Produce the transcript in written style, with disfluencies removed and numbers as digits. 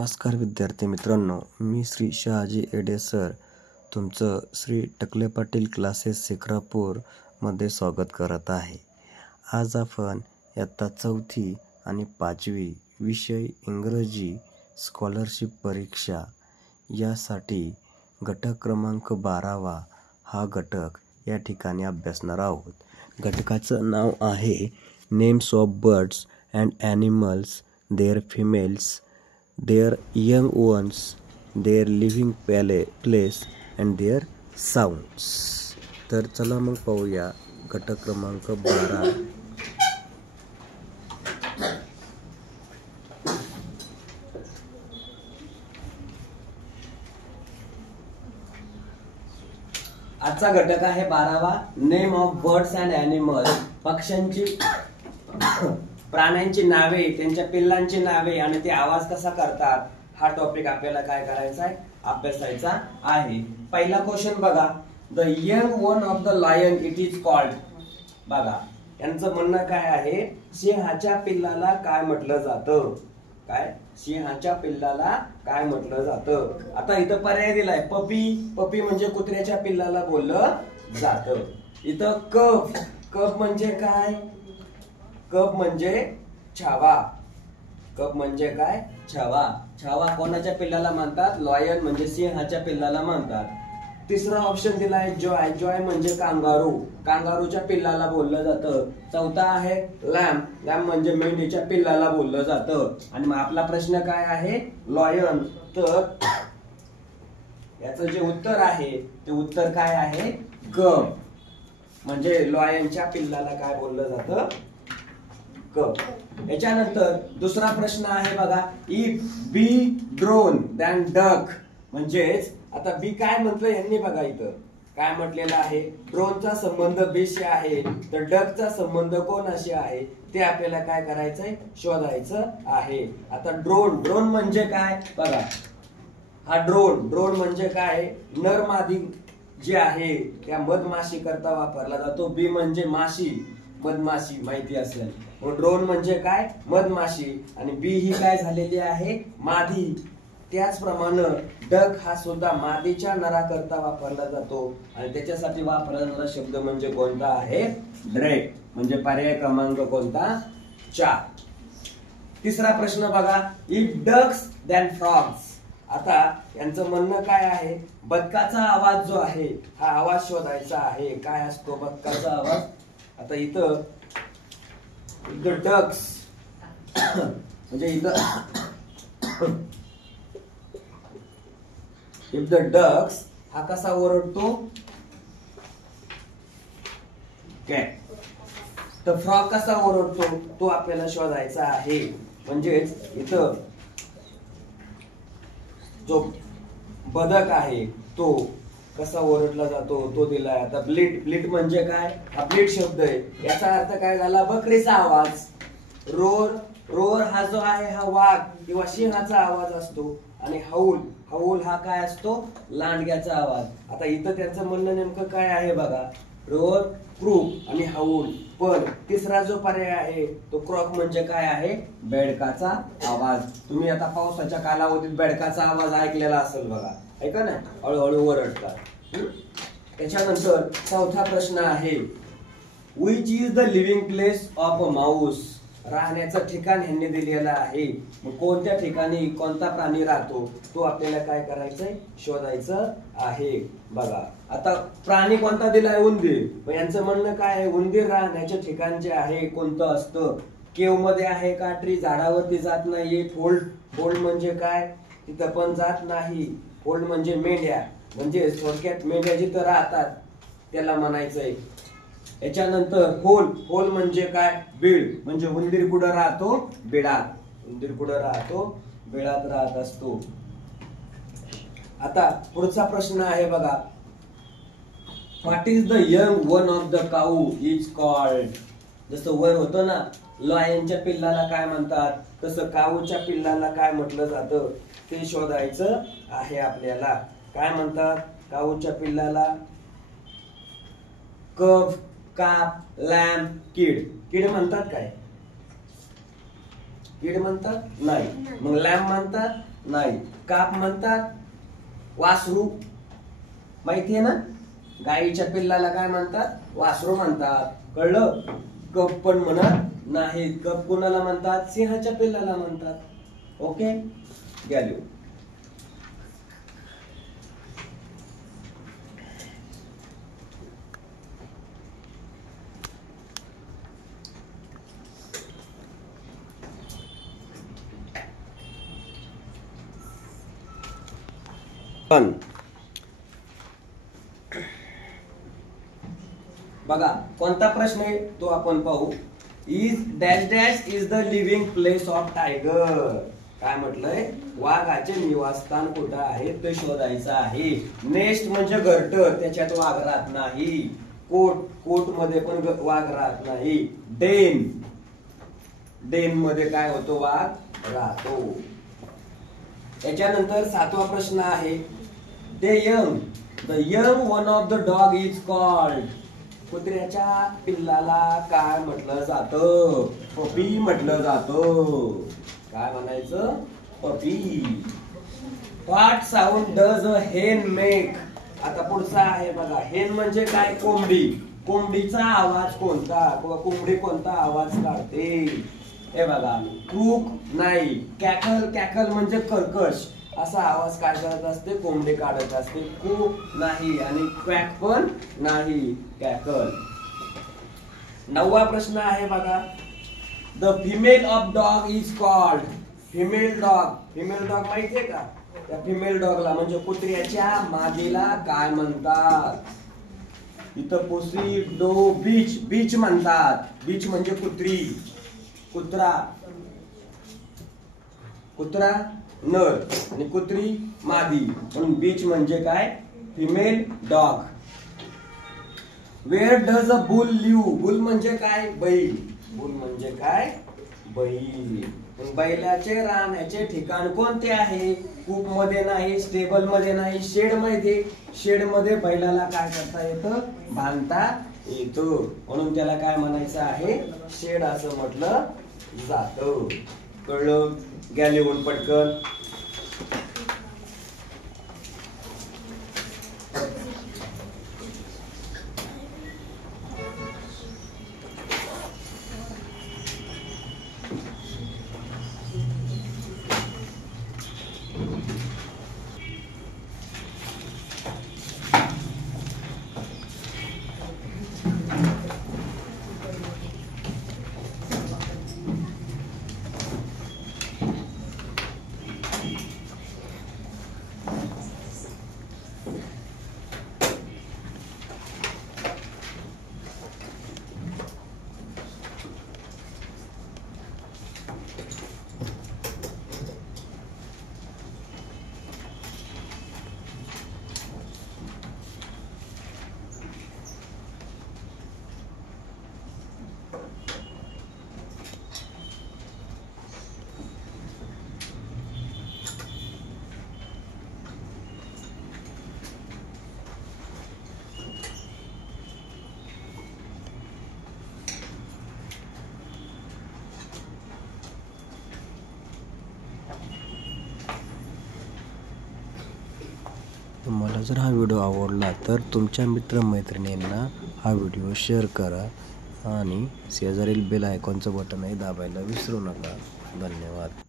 नमस्कार विद्यार्थी मित्रांनो, मी श्री शहाजी एडे सर तुमचं श्री टकले पाटील क्लासेस शिक्रापूरमध्ये स्वागत करत आहे. आज आपण इयत्ता 4थी आणि 5वी विषय इंग्रजी स्कॉलरशिप परीक्षा यासाठी घटक क्रमांक 12वा हा घटक या ठिकाणी अभ्यासणार आहोत. घटकाचं नाव आहे names of birds and animals, their females, their young ones, their living place and their sounds. तर चला मग पाहूया घटक क्रमांक 12. आजचा घटक आहे 12वा, name of birds and animals, पक्ष्यांची प्राण्यांची नावे, त्यांच्या पिल्लांची नावे आणि ते आवाज कसा करतात हा टॉपिक आपल्याला काय करायचा आहे, अभ्यासायचा आहे. पहिला क्वेश्चन बघा, the young one of the lion it is called. बघा यांचं म्हणणं काय आहे, सिंहाच्या पिल्लाला काय म्हटलं जातं, काय सिंहाच्या पिल्लाला काय म्हटलं जातं. आता इथं पर्याय दिलाय, पपी, पपी म्हणजे कुत्र्याच्या पिल्लाला बोललं जातं. इथं कब, कब म्हणजे काय, कब म्हणजे छावा, कब म्हणजे काय, छावा, छावा कोणाच्या पिल्लाला म्हणतात, लॉयन म्हणजे सिंहाच्या पिल्लाला म्हणतात. तिसरा ऑप्शन दिलाय जॉय, जॉय म्हणजे कांगारू, कांगारूच्या पिल्लाला बोललं जातं. चौथा आहे लॅम्ब, लॅम्ब म्हणजे मेंढीच्या पिल्लाला बोललं जातं. आणि मग आपला प्रश्न काय आहे, लॉयन. तर याचं जे उत्तर आहे ते उत्तर काय आहे, कब, म्हणजे लॉयनच्या पिल्लाला काय बोललं जातं, कब. याच्यानंतर दुसरा प्रश्न आहे बघा, if bee drone then duck, म्हणजेच आता बी काय म्हटलं यांनी, बघा इथं काय म्हटलेलं आहे, ड्रोनचा संबंध बीशी आहे तर डकचा संबंध कोणाशी आहे ते आपल्याला काय करायचंय, शोधायचं आहे. आता ड्रोन, ड्रोन म्हणजे काय बघा, हा ड्रोन, ड्रोन म्हणजे काय, नर मादी जी आहे त्या मधमाशी करता वापरला जातो. बी म्हणजे माशी, मधमाशी माहिती असेल. ड्रोन म्हणजे काय, मधमाशी, आणि बी ही काय झालेली आहे, मादी. त्याचप्रमाणे डक हा सुद्धा मादीच्या नराकरता वापरला जातो आणि त्याच्यासाठी वापरला जाणारा शब्द म्हणजे कोणता आहे, ड्रेक, म्हणजे पर्याय क्रमांक कोणता, 4. तिसरा प्रश्न बघा, इफ डक्स दॅन फ्रॉग्स. आता यांचं म्हणणं काय आहे, बदकाचा आवाज जो आहे हा आवाज शोधायचा आहे, काय असतो बदकाचा आवाज. आता इथं डक्स म्हणजे इथं इफ द डक्स हा कसा ओरडतो, कॅट. तर फ्रॉग कसा ओरडतो तो आपल्याला शोधायचा आहे. म्हणजेच इथं जो बदक आहे तो कसा ओरडला जातो तो दिलाय. आता ब्लिट, ब्लिट म्हणजे काय, हा ब्लिट शब्द आहे, याचा अर्थ काय झाला, बकरीचा आवाज. रोर, रोर हा जो आहे हा वाघ किंवा सिंहाचा आवाज असतो. आणि हाऊल, हाऊल हा काय असतो, लांडग्याचा आवाज. आता इथं त्यांचं म्हणणं नेमकं काय आहे बघा, रोर, क्रूक आणि हाऊल. पण तिसरा जो पर्याय आहे तो क्रॉक म्हणजे काय आहे, बेडकाचा आवाज. तुम्ही आता पावसाच्या कालावधीत बेडकाचा आवाज ऐकलेला असेल बघा, ऐका ना, हळूहळू ओरडतात. त्याच्यानंतर चौथा प्रश्न आहे, which is the living place of a mouse. राहण्याचं ठिकाण ह्यांनी दिलेलं आहे. मग कोणत्या ठिकाणी कोणता प्राणी राहतो तो आपल्याला काय करायचंय, शोधायचं आहे. बघा आता प्राणी कोणता दिलाय, उंदीर. मग यांचं म्हणणं काय आहे, उंदीर राहण्याचे ठिकाण जे आहे कोणतं असतं, केव मध्ये आहे का, ट्री झाडावरती जात नाहीये. फोल्ड, फोल्ड म्हणजे काय, तिथं पण जात नाही. फोल्ड म्हणजे मेंढ्या, म्हणजे थोडक्यात मेंढ्या जिथं राहतात त्याला म्हणायचंय. याच्यानंतर होल, होल म्हणजे काय, बीळ, म्हणजे उंदीर कुठं राहतो, बिळात. उंदीर कुठं राहतो, बिळात राहत असतो. आता पुढचा प्रश्न आहे बघा, what is the young one of the cow is called. जसं वर होतं ना, लॉयनच्या पिल्लाला काय म्हणतात, तसं काऊच्या पिल्लाला काय म्हटलं जातं ते शोधायचं आहे आपल्याला. काय म्हणतात काऊच्या पिल्लाला, कव, काप, लॅम्ब, कीड. कीड म्हणतात काय, कीड म्हणतात नाही. मग लॅम्ब म्हणतात नाही. काप म्हणतात वासरू, माहितीये ना, गाईच्या पिल्लाला काय म्हणतात, वासरू म्हणतात, कळलं. कप पण म्हणत नाही. कप कुणाला म्हणतात, सिंहाच्या पिल्लाला म्हणतात. ओके, गॅल्यू. पण बघा कोणता प्रश्न आहे तो आपण पाहू. Is dash dash is the living place of tiger. काय म्हटलंय, वाघाचे निवासस्थान कुठं आहे ते शोधायचं आहे. नेस्ट म्हणजे घरट, त्याच्यात वाघ राहत नाही. कोट, कोट मध्ये पण वाघ राहत नाही. डेन, डेन मध्ये काय होतो, वाघ राहतो. याच्यानंतर 7वा प्रश्न आहे. The young one of the dog is called. कुत्र्याच्या पिल्लाला काय म्हटलं जातं, पपी म्हटलं जातं. काय म्हणायचं, puppy. What sound does a hen make. आता पुढचा आहे बघा. हेन म्हणजे काय, कोंबडी. कोंबडीचा आवाज कोणता, किंवा कोंबडी कोणता आवाज काढते. हे बघा, क्रूक नाही. कॅकल, कॅकल म्हणजे कर्कश, असा आवाज काय करत असते, कोंबडी काढत असते. कू नाही आणि क्वॅक पण नाही, कॅकल. 9वा प्रश्न आहे बघा. The female of dog is called. Female dog, female dog माहितीये का, त्या फिमेल डॉगला म्हणजे कुत्र्याच्या मादीला काय म्हणतात. इथं पुसी डो बीच, बीच म्हणतात. बीच म्हणजे कुत्री, कुत्रा, कुत्रा नर आणि कुत्री मादी, म्हणून बीच म्हणजे काय, female dog. Where does a bull live. Bull म्हणजे काय, बैल. बुल म्हणजे काय, बैल. बैलाचे राहण्याचे ठिकाण कोणते आहे, कूप मध्ये नाही, स्टेबल मध्ये नाही, शेड मध्ये. शेड मध्ये बैलाला काय करता येतं, बांधता येतं, म्हणून त्याला काय म्हणायचं आहे, शेड असं म्हटलं जातं. कळलं, घ्या लिहून पटकन. तुम्हाला जर हा व्हिडिओ आवडला तर तुमच्या मित्रमैत्रिणींना हा व्हिडिओ शेअर करा आणि शेजारील बेल आयकॉनचं बटनही दाबायला विसरू नका. धन्यवाद.